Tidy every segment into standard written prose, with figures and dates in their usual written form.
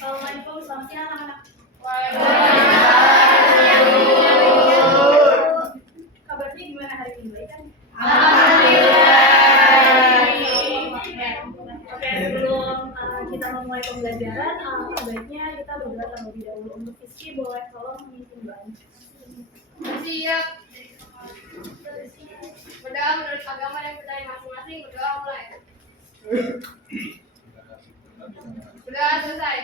Waalaikumsalam, selamat siang anak-anak. Kabarnya gimana hari ini, baik kan? Oke, sebelum kita memulai pembelajaran, baiknya kita berdoa terlebih dahulu. Untuk Rizky, boleh tolong memimpin doa. Siap. Berdoa menurut agama dan budaya masing-masing. Berdoa mulai. Sudah selesai.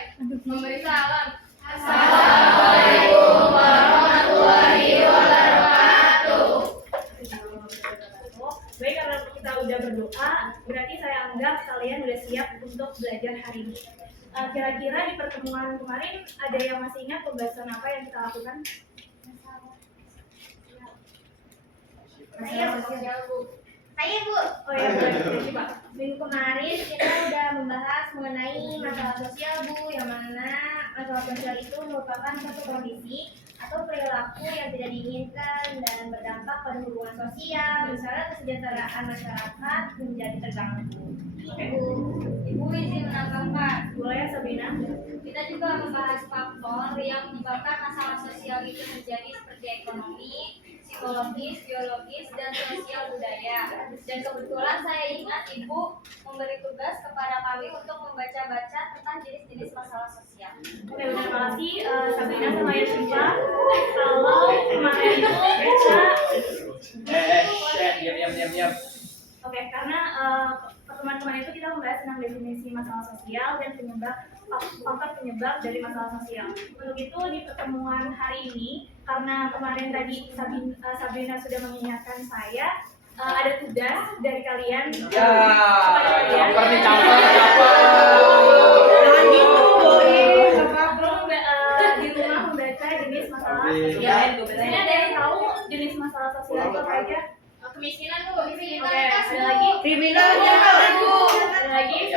Memberi salam. Assalamualaikum warahmatullahi wabarakatuh. Baik, karena kita udah berdoa, berarti saya anggap kalian udah siap untuk belajar hari ini. Kira-kira di pertemuan kemarin ada yang masih ingat pembahasan apa yang kita lakukan? Saya Bu. Oh ya, boleh Pak. Minggu kemarin kita udah membahas mengenai masalah sosial Bu, yang mana masalah sosial itu merupakan suatu kondisi atau perilaku yang tidak diinginkan dan berdampak pada hubungan sosial, misalnya kesejahteraan masyarakat menjadi terganggu. Ibu izin menambahkan. Boleh ya, Sabrina? Kita juga membahas faktor yang menyebabkan masalah sosial itu menjadi seperti ekonomi, psikologis, biologis, dan sosial budaya. Dan kebetulan saya ingat Ibu memberi tugas kepada kami untuk membaca-baca tentang jenis-jenis masalah sosial. Oke, terima kasih Sabrina sama Yashifa. Kalau kemarin itu kita diam. Oke, karena pertemuan kemarin itu kita membahas tentang definisi masalah sosial dan faktor penyebab dari masalah sosial. Untuk itu di pertemuan hari ini, karena kemarin tadi Sabrina sudah mengingatkan saya, ada tugas dari kalian kepada kalian. Di rumah membaca jenis masalah sosial. Ini ada yang tahu jenis masalah sosial itu apa aja? Kemiskinan Bu, Oke, ada lagi? Kriminalnya Bu. Ada lagi?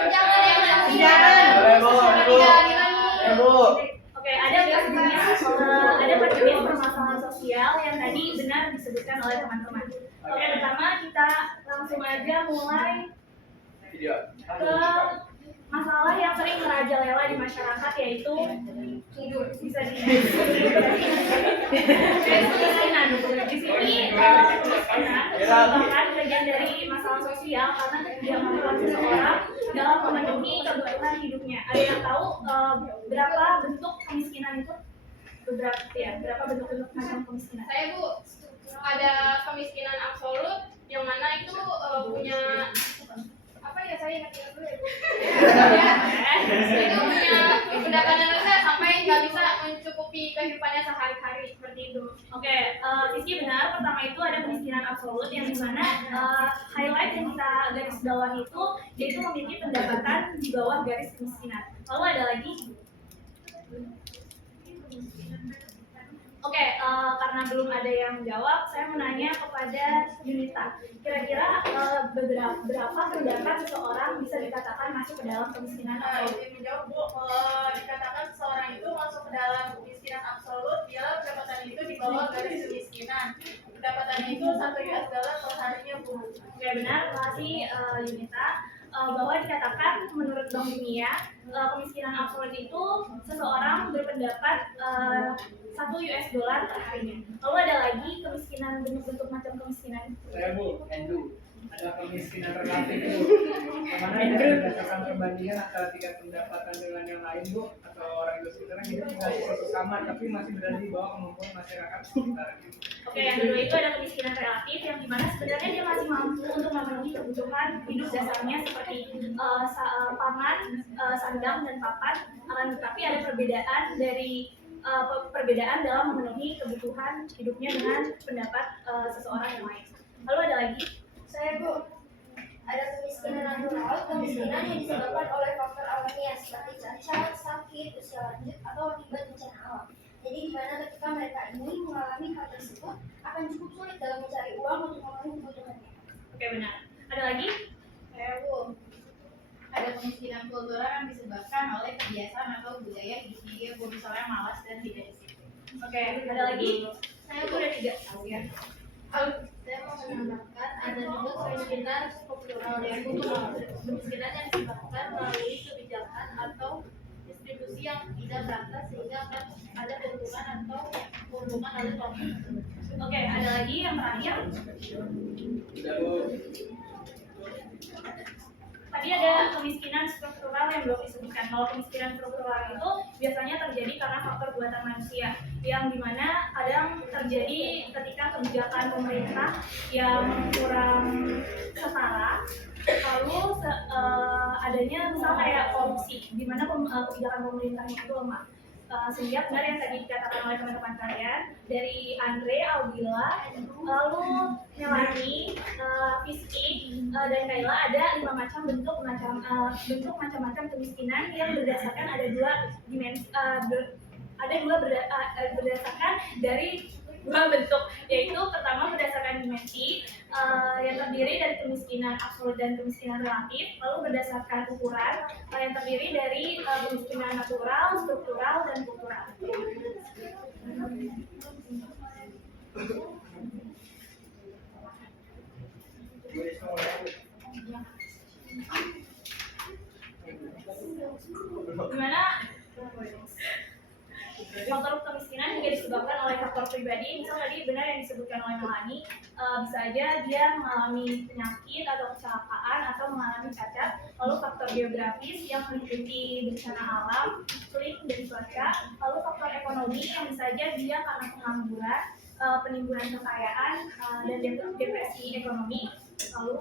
Oke, ada 4 jenis permasalahan sosial yang tadi benar disebutkan oleh teman-teman. Oke, pertama kita langsung aja mulai ke masalah yang sering merajalela di masyarakat, yaitu tidur. Bisa kemiskinan. Di sini kemiskinan merupakan bagian dari masalah sosial karena ketidakmampuan seseorang dalam memenuhi kebutuhan hidupnya. Ada yang tahu berapa bentuk kemiskinan itu? Berapa bentuk macam kemiskinan? Saya Bu, ada kemiskinan absolut yang mana itu punya apa ya, saya ingat dulu ya Bu. Itu punya pendapatan rendah sampai nggak bisa mencukupi kehidupannya sehari-hari seperti itu. Oke, Rizky benar. Pertama itu ada kemiskinan absolut yang dimana highlight yang kita garis bawah itu yaitu memiliki pendapatan di bawah garis kemiskinan. Lalu ada lagi? Oke, karena belum ada yang menjawab, saya menanya kepada Yunita. Kira-kira berapa terdapat seseorang bisa dikatakan masuk ke dalam kemiskinan absolut? Izin menjawab Bu, kalau dikatakan seseorang itu masuk ke dalam kemiskinan absolut bila pendapatan itu di bawah garis kemiskinan. Pendapatannya itu $1 per harinya Bu. Oke, benar. Terima kasih Yunita. Bahwa dikatakan menurut Bank Dunia kemiskinan absolut itu seseorang berpendapat $1 per harinya. Lalu ada lagi kemiskinan, bentuk-bentuk macam kemiskinan. Saya Bu, Endu. Ada kemiskinan relatif Bu. Mana ada berdasarkan perbandingan antara tingkat pendapatan dengan yang lain Bu, atau orang itu sebenarnya hidup masih satu sama tapi masih berada di bawah kemampuan masyarakat sekitar. Oke, yang kedua itu ada kemiskinan relatif yang dimana sebenarnya dia masih mampu untuk memenuhi kebutuhan hidup dasarnya seperti pangan, sandang dan papan, akan tetapi ada perbedaan dalam memenuhi kebutuhan hidupnya dengan pendapat seseorang yang lain. Lalu ada lagi? Saya Bu. Ada kemiskinan natural, kemiskinan yang disebabkan oleh faktor alamiah seperti cacat, sakit, usia lanjut, atau akibat bencana alam. Jadi di mana ketika mereka ini mengalami hal tersebut akan cukup sulit dalam mencari uang untuk memenuhi kebutuhannya. Oke, benar. Ada lagi? Saya Bu, ada kemiskinan kultural yang disebabkan oleh kebiasaan atau budaya hidup dia Bu, misalnya malas dan tidak disiplin. Oke, ada lagi? Saya Bu, ada 3 ya. Saya mau menambahkan ada juga kemiskinan struktural yaitu kemiskinan yang disebabkan melalui kebijakan atau distribusi yang yang tidak berantas sehingga akan ada keuntungan atau keuntungan oleh kelompok tersebut. Oke, ada lagi yang terakhir. Tadi ada kemiskinan struktural yang belum disebutkan. Kalau kemiskinan struktural itu biasanya terjadi karena faktor buatan manusia, yang dimana kadang terjadi ketika kebijakan pemerintah yang kurang setara, lalu adanya misalnya kayak korupsi, di mana kebijakan pemerintahnya itu lemah. Sehingga benar yang tadi dikatakan oleh teman-teman kalian dari Andre, Aldila, lalu Melanie, Fiski, dan Kayla, ada 5 macam bentuk macam-macam kemiskinan yang berdasarkan ada dua dimensi, berdasarkan dari dua bentuk, yaitu pertama berdasarkan dimensi yang terdiri dari kemiskinan absolut dan kemiskinan relatif, lalu berdasarkan ukuran yang terdiri dari kemiskinan natural, struktural, dan kultural. Dimana faktor kemiskinan juga disebabkan oleh faktor pribadi. Misal tadi benar yang disebutkan oleh Melanie, bisa aja dia mengalami penyakit atau kecelakaan atau mengalami cacat. Lalu faktor geografis yang meliputi bencana alam, iklim, dan cuaca. Lalu faktor ekonomi yang bisa aja dia karena pengangguran, penimbunan kekayaan, dan depresi ekonomi. Lalu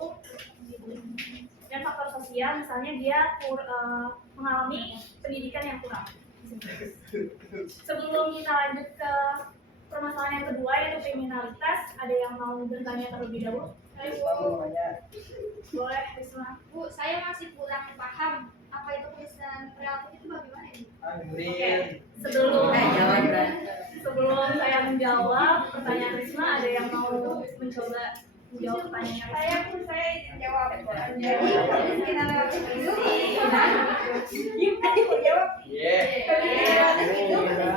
dan faktor sosial, misalnya dia mengalami pendidikan yang kurang. Sebelum kita lanjut ke permasalahan yang kedua, yaitu kriminalitas, ada yang mau bertanya terlebih dahulu? Boleh, Risma. Bu, saya masih kurang paham apa itu kemiskinan relatif itu bagaimana ini? Oke, sebelum saya menjawab pertanyaan Risma, ada yang mau mencoba menjawab pertanyaannya? Saya izin jawab. Jadi kemiskinan relatif itu kemiskinan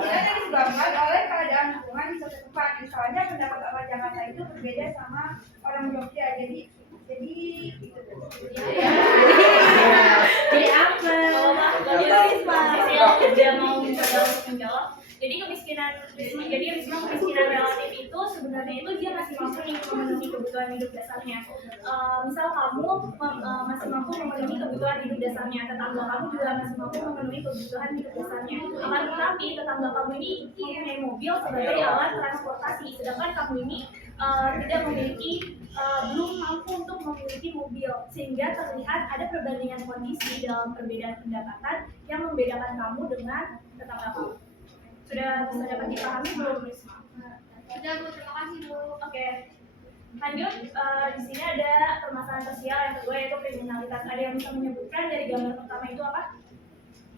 yang disebabkan oleh keadaan lingkungan di suatu tempat. Misalnya pendapat orang Jakarta itu berbeda sama orang Jogja. Jadi itu. Jadi apa? Dia mau mencoba untuk menjawab. Jadi kemiskinan relatif itu sebenarnya itu dia masih mampu nih memenuhi kebutuhan hidup dasarnya. Misal kamu masih mampu memenuhi kebutuhan hidup dasarnya, tetangga kamu juga masih mampu memenuhi kebutuhan hidup dasarnya. Akan tetapi tetangga kamu ini mempunyai mobil sebagai alat transportasi, sedangkan kamu ini tidak memiliki, belum mampu untuk memiliki mobil, sehingga terlihat ada perbandingan kondisi dalam perbedaan pendapatan yang membedakan kamu dengan tetangga kamu. Sudah bisa dapat dipahami belum, Risma? Sudah, Bu. Terima kasih, Bu. Oke. Lanjut, di sini ada permasalahan sosial yang kedua, yaitu kriminalitas. Ada yang bisa menyebutkan dari gambar pertama itu apa?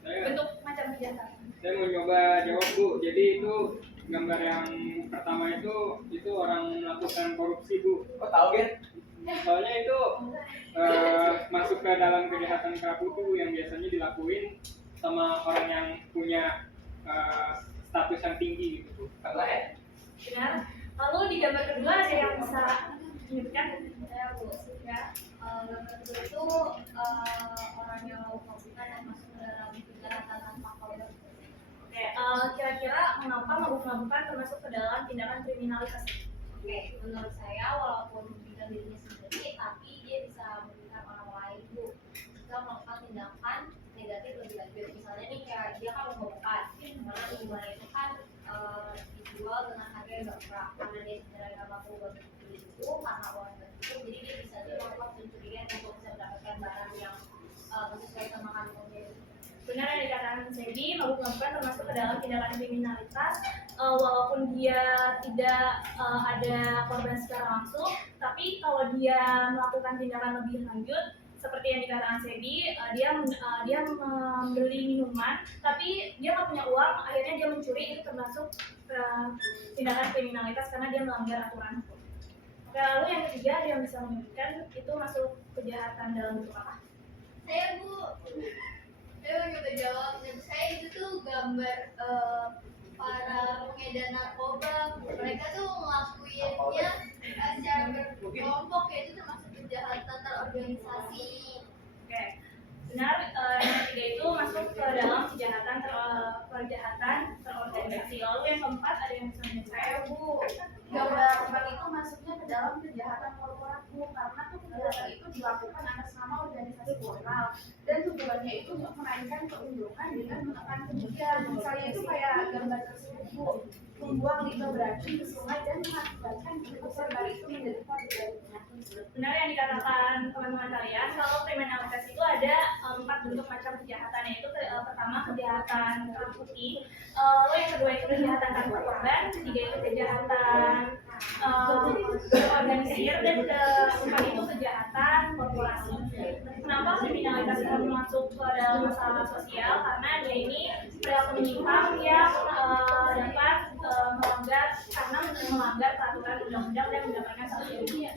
Bentuk macam kejahatan. Saya mau coba jawab, Bu. Jadi itu gambar yang pertama itu orang melakukan korupsi, Bu. Kok tahu, Gen? Soalnya itu masuk ke dalam kejahatan kerapu tuh yang biasanya dilakuin sama orang yang punya status yang tinggi gitu, Bu. Benar. Lalu di gambar kedua ada yang bisa menyebutkan? Saya Bu, ya. Gambar kedua itu orang yang melakukan yang masuk ke dalam kejahatan tanpa kodok. Oke, kira-kira mengapa mabuk-mabukan termasuk ke dalam tindakan kriminalitas? Oke, menurut saya walaupun bukan dirinya sendiri, tapi dia bisa merugikan orang lain, Bu. Bisa melakukan tindakan negatif lebih lanjut. Misalnya nih kayak dia kan membawakan, karena minuman itu kan dijual dengan harga yang murah, karena dia sebenarnya nggak mampu buat beli itu karena uang itu, jadi dia bisa aja melakukan pencurian untuk bisa mendapatkan barang yang sesuai sama kantongnya. Benar yang dikatakan Sedi, mabuk-mabukan termasuk ke dalam tindakan kriminalitas, walaupun dia tidak ada korban secara langsung, tapi kalau dia melakukan tindakan lebih lanjut, seperti yang dikatakan Sedi, dia membeli minuman, tapi dia nggak punya uang, akhirnya dia mencuri, itu termasuk tindakan kriminalitas karena dia melanggar aturan hukum. Oke, lalu yang ketiga ada yang bisa menyebutkan itu masuk kejahatan dalam bentuk apa? Saya, Bu. Saya mau coba jawab. Menurut saya itu tuh gambar para pengedar narkoba. Mereka tuh ngelakuinnya secara berkelompok, ya itu termasuk kejahatan terorganisasi. Oke, benar. Yang ketiga itu masuk ke dalam kejahatan dalam kejahatan korporat Bu, karena tuh kejahatan itu dilakukan atas nama organisasi moral dan tujuannya itu untuk menaikkan keuntungan dengan menekan kemudian. Misalnya itu kayak gambar tersebut Bu, membuang limbah beracun ke sungai dan mengakibatkan keputusan dari itu menjadi korbannya. Benar yang dikatakan teman-teman kalian, kalau kriminalitas itu ada 4 bentuk macam kejahatan, yaitu pertama kejahatan kerah putih, lalu yang kedua itu kejahatan tanpa korban, ketiga itu kejahatan organisir, dan keempat itu kejahatan korporasi. Kenapa kriminalitas itu masuk ke dalam masalah sosial? Karena dia ini perilaku menyimpang yang dapat melanggar peraturan undang-undang dan mendapatkan sanksi.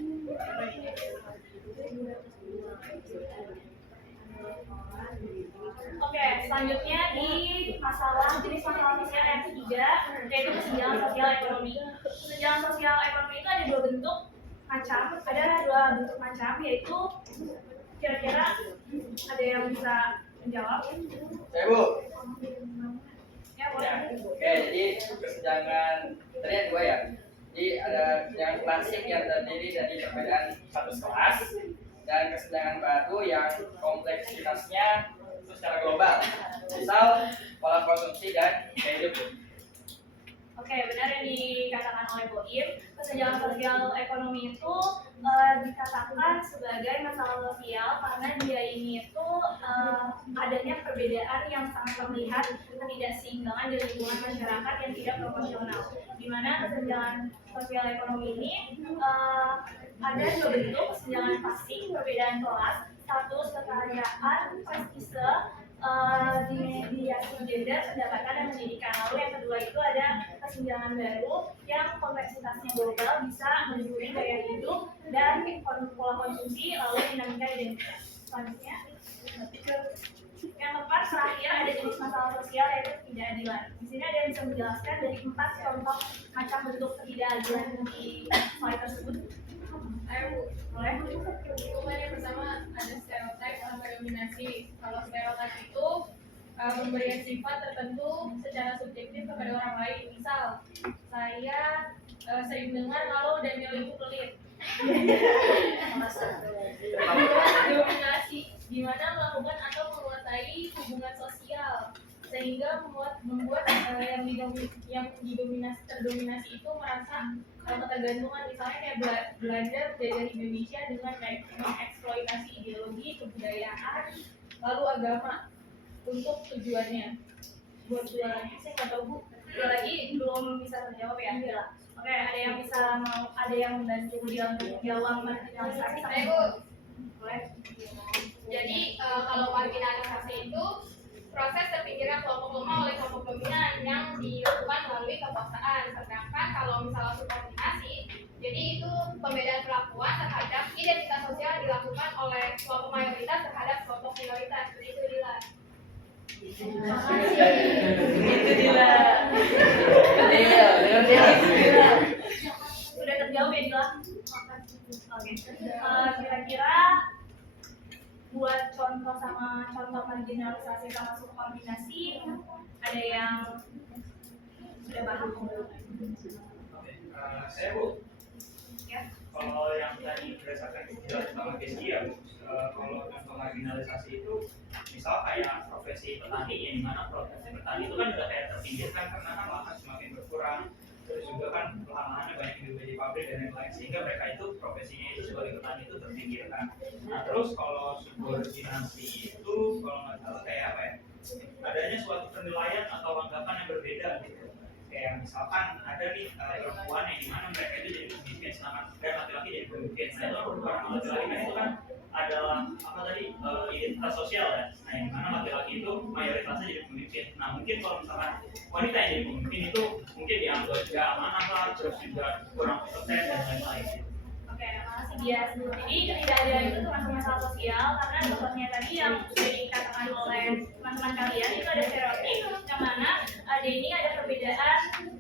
Oke, selanjutnya di jenis masalah sosial yang ketiga, yaitu kesenjangan sosial ekonomi. Kesenjangan sosial ekonomi itu ada dua bentuk macam, yaitu kira-kira ada yang bisa menjawab? Saya Bu. Ya, boleh. Oke, jadi kesenjangan tadi ada dua ya. Jadi ada kesenjangan klasik yang terdiri dari perbedaan status kelas dan kesenjangan baru yang kompleksitasnya itu secara global. Misal pola konsumsi dan gaya hidup. Oke, benar yang dikatakan oleh Boim, kesenjangan sosial ekonomi itu dikatakan sebagai masalah sosial karena dia ini itu adanya perbedaan yang sangat terlihat, ketidakseimbangan di lingkungan masyarakat yang tidak proporsional. Di mana kesenjangan sosial ekonomi ini ada dua bentuk, kesenjangan pasti, perbedaan kelas, status, kekayaan, prestise, mediasi gender, pendapatan dan pendidikan. Lalu yang kedua itu ada kesenjangan baru yang kompleksitasnya global, bisa meliputi gaya hidup dan pola konsumsi, lalu dinamika identitas. Selanjutnya, yang keempat terakhir ada jenis masalah sosial yaitu ketidakadilan. Di sini ada yang bisa menjelaskan dari 4 contoh macam bentuk ketidakadilan di slide tersebut. Ayo, Boleh? Hukuman yang pertama ada stereotip sama dominasi. Kalau stereotip itu memberikan sifat tertentu secara subjektif kepada orang lain. Misal, saya sering dengar kalau Daniel itu pelit. Dominasi, di mana melakukan atau menguasai hubungan sosial sehingga membuat yang terdominasi itu merasa ketergantungan. Misalnya kayak Belanda menjajah Indonesia dengan mengeksploitasi ideologi, kebudayaan, lalu agama untuk tujuannya. Buat dua lagi saya nggak tahu Bu, dua lagi belum bisa terjawab ya. Oke, ada yang membantu dia untuk menjawab marginalisasi? Saya Bu. Boleh. Jadi kalau marginalisasi itu proses terpinggirnya kelompok lemah oleh kelompok dominan yang dilakukan melalui kekuasaan. Sedangkan kalau misalnya subordinasi, jadi itu pembedaan perlakuan terhadap identitas sosial yang dilakukan oleh kelompok mayoritas terhadap kelompok minoritas. Jadi itu Dila. Sudah terjawab ya Dila? Oke. Kira-kira buat contoh marginalisasi sama subordinasi ada yang sudah paham? Saya Bu, Ya. kalau yang tadi berdasarkan penjelasan sama Geski ya, kalau contoh marginalisasi itu misal kayak profesi petani, ya di mana profesi petani itu kan udah kayak terpinggirkan karena kan lahan semakin berkurang, terus juga kan lahan-lahannya banyak diubah di pabrik dan lain-lain, sehingga mereka itu profesinya itu sebagai petani itu terpinggirkan. Nah terus kalau subordinasi itu kalau nggak salah kayak apa ya, adanya suatu penilaian atau anggapan yang berbeda gitu. Kayak misalkan ada nih perempuan yang dimana mereka itu jadi pemimpin, sedangkan laki-laki jadi pemimpin. Nah itu orang laki-laki kan itu kan adalah apa tadi identitas sosial ya. Nah yang dimana laki-laki itu mayoritasnya jadi pemimpin. Nah mungkin kalau misalkan wanita yang jadi pemimpin itu mungkin dianggap gak amanah lah, terus juga kurang kompeten dan lain-lain. Oke, makasih dia. Jadi ketidakadilan itu termasuk masalah sosial karena contohnya tadi yang sudah dikatakan oleh teman-teman kalian itu ada stereotip, yang mana ada ini ada perbedaan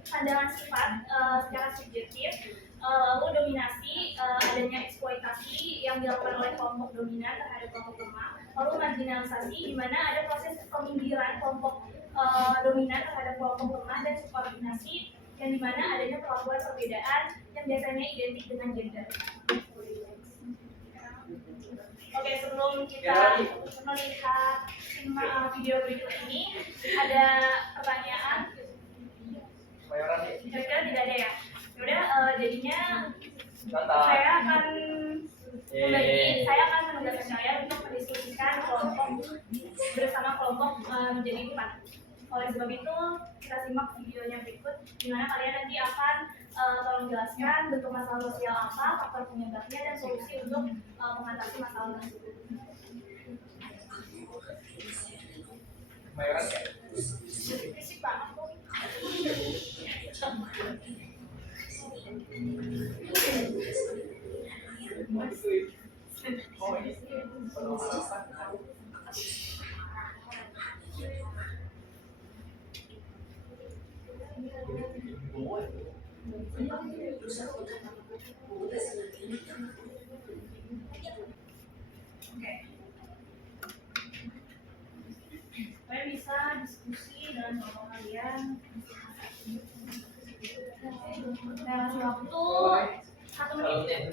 pandangan sifat secara subjektif, lalu dominasi, adanya eksploitasi yang dilakukan oleh kelompok dominan terhadap kelompok lemah, lalu marginalisasi di mana ada proses peminggiran kelompok dominan terhadap kelompok lemah, dan subordinasi yang dimana adanya perlakuan perbedaan yang biasanya identik dengan gender. Oke, sebelum kita melihat video berikut ini, ada pertanyaan? Kira-kira tidak ada ya? Yaudah, jadinya saya akan menugaskan saya untuk mendiskusikan bersama kelompok menjadi 4. Oleh sebab itu, kita simak videonya berikut, di mana kalian nanti akan tolong jelaskan bentuk masalah sosial apa, faktor penyebabnya, dan solusi untuk mengatasi masalah tersebut. Berisik banget kok. Kalian bisa diskusi dengan kelompok kalian. Saya kasih waktu 1 menit.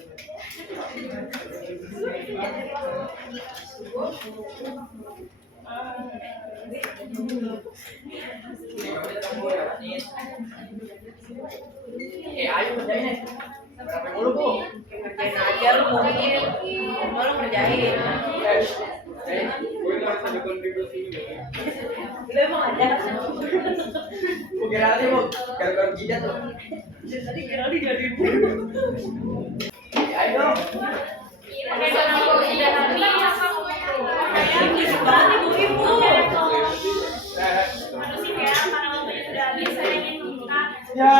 Ayo kerjain. Berapa mulu, Bu? Kerjain aja lu mau lu kerjain. Gue nggak ada kontribusi ini. Lu emang ada. Bu kira aja, Bu. Gara-gara jidat tuh. Tadi kira lu jadi Ayo dong. Oke, kalau sudah habis, berisik banget ibu-ibu. aduh sih ya, karena waktunya sudah habis, saya ingin meminta Ya.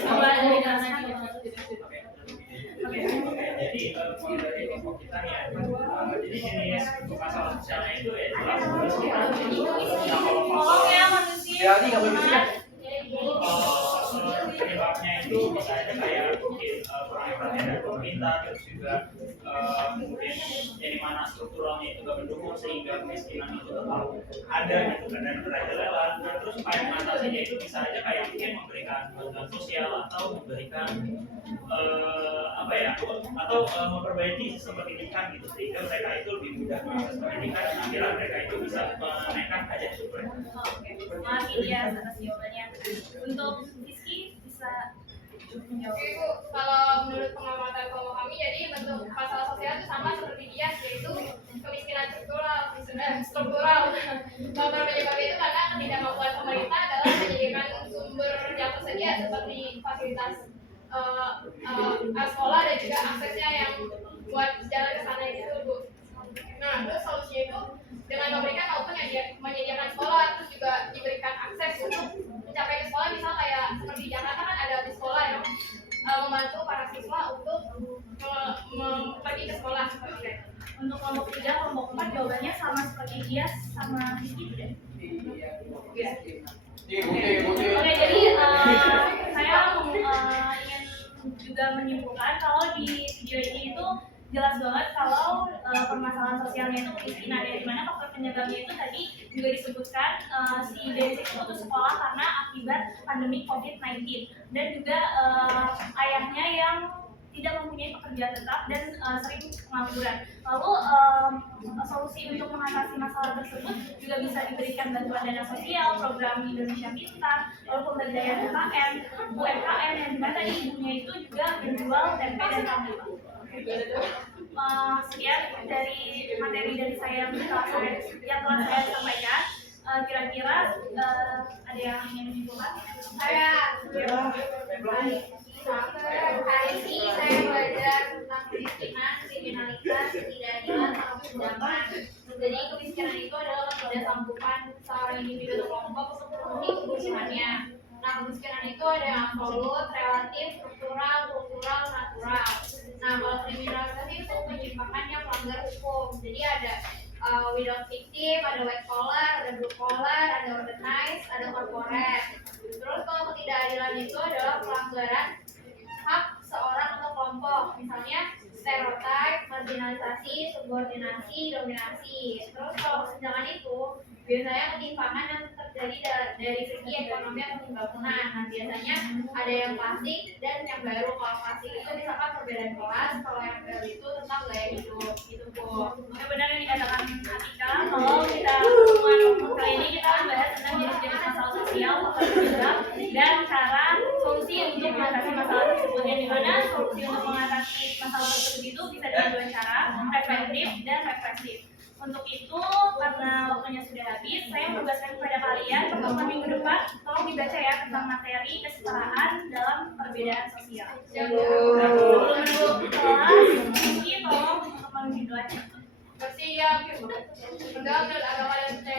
sebuah penjelasan. Jadi kalau dari kelompok kita nih jadi jenis masalah sosialnya itu ya jelas kemiskinan. Nah kalau Tolong faktor ya manusia. Ya, ini nggak boleh berisik. penyebabnya itu bisa aja kayak mungkin kurang perhatian dari pemerintah, terus juga mungkin jadi mana strukturalnya itu gak mendukung sehingga kemiskinan itu tetap ada gitu kan dan merajalela. Nah terus supaya mengatasinya itu bisa aja kayak mungkin memberikan bantuan sosial atau memberikan apa ya atau memperbaiki sistem pendidikan gitu sehingga mereka itu lebih mudah mengakses pendidikan dan akhirnya mereka itu bisa menaikkan hajat hidup mereka. Oke, makasih ya atas jawabannya. Untuk Rizky bisa menjawab. Oke Bu, kalau menurut pengamatan kelompok kami, jadi bentuk masalah sosial itu sama seperti dia, yaitu kemiskinan struktural. Faktor penyebabnya itu karena ketidakmampuan pemerintah dalam menyediakan sumber yang tersedia seperti fasilitas sekolah dan juga aksesnya yang buat jalan ke sana gitu Bu. Nah, terus solusinya itu dengan memberikan maupun menyediakan sekolah, terus juga diberikan akses untuk mencapai ke sekolah, misal kayak seperti di Jakarta kan ada di sekolah yang membantu para siswa untuk pergi ke sekolah seperti itu. Untuk kelompok 3, kelompok 4 jawabannya sama seperti dia sama Rizky tidak? Oke, jadi saya ingin juga menyimpulkan kalau di video ini itu jelas banget kalau permasalahan sosialnya itu kemiskinan, ya, dimana faktor penyebabnya itu tadi juga disebutkan si basic itu putus sekolah karena akibat pandemi COVID-19 dan juga ayahnya yang tidak mempunyai pekerjaan tetap dan sering pengangguran. Lalu solusi untuk mengatasi masalah tersebut juga bisa diberikan bantuan dana sosial, program Indonesia Pintar, lalu pemberdayaan UMKM yang dimana ibunya itu juga menjual tempe dan tahu. Sekian dari materi dari saya yang telah saya sampaikan. Kira-kira ada yang ingin menyimpulkan? Hari ini saya belajar tentang kemiskinan, kriminalitas, ketidakadilan, sama kesenjangan. Jadi kemiskinan itu adalah ketidaksamputan seorang individu atau kelompok untuk memenuhi kebutuhannya. Nah, kemiskinan itu ada yang absolut, relatif, struktural, kultural, natural. Nah, kalau kriminalitas itu penyimpangan yang melanggar hukum. Jadi ada without victim, ada white collar, ada blue collar, ada organized, ada corporate. Terus kalau ketidakadilan itu adalah pelanggaran hak seorang atau kelompok. Misalnya stereotip, marginalisasi, subordinasi, dominasi. Terus kalau kesenjangan itu biasanya ketimpangan yang terjadi dari segi ekonomi atau pembangunan. Nah, biasanya ada yang klasik dan yang baru. Kalau klasik itu misalkan perbedaan kelas, kalau yang baru itu tentang gaya hidup gitu Bu. Oke, benar yang dikatakan Atika. Kalau kita pertemuan kali ini kita membahas tentang jenis-jenis masalah sosial, faktor penyebab, dan cara solusi untuk mengatasi masalah tersebut. Yang dimana solusi untuk mengatasi masalah tersebut itu bisa dengan dua cara, preventif dan refleksif. Untuk itu, karena waktunya sudah habis, saya menugaskan kepada kalian pertemuan minggu depan, tolong dibaca ya tentang materi kesetaraan dalam perbedaan sosial. Sebelum menunggu kelas, mungkin tolong pertemuan minggu aja. Bersiap, beragam dan agama dan percaya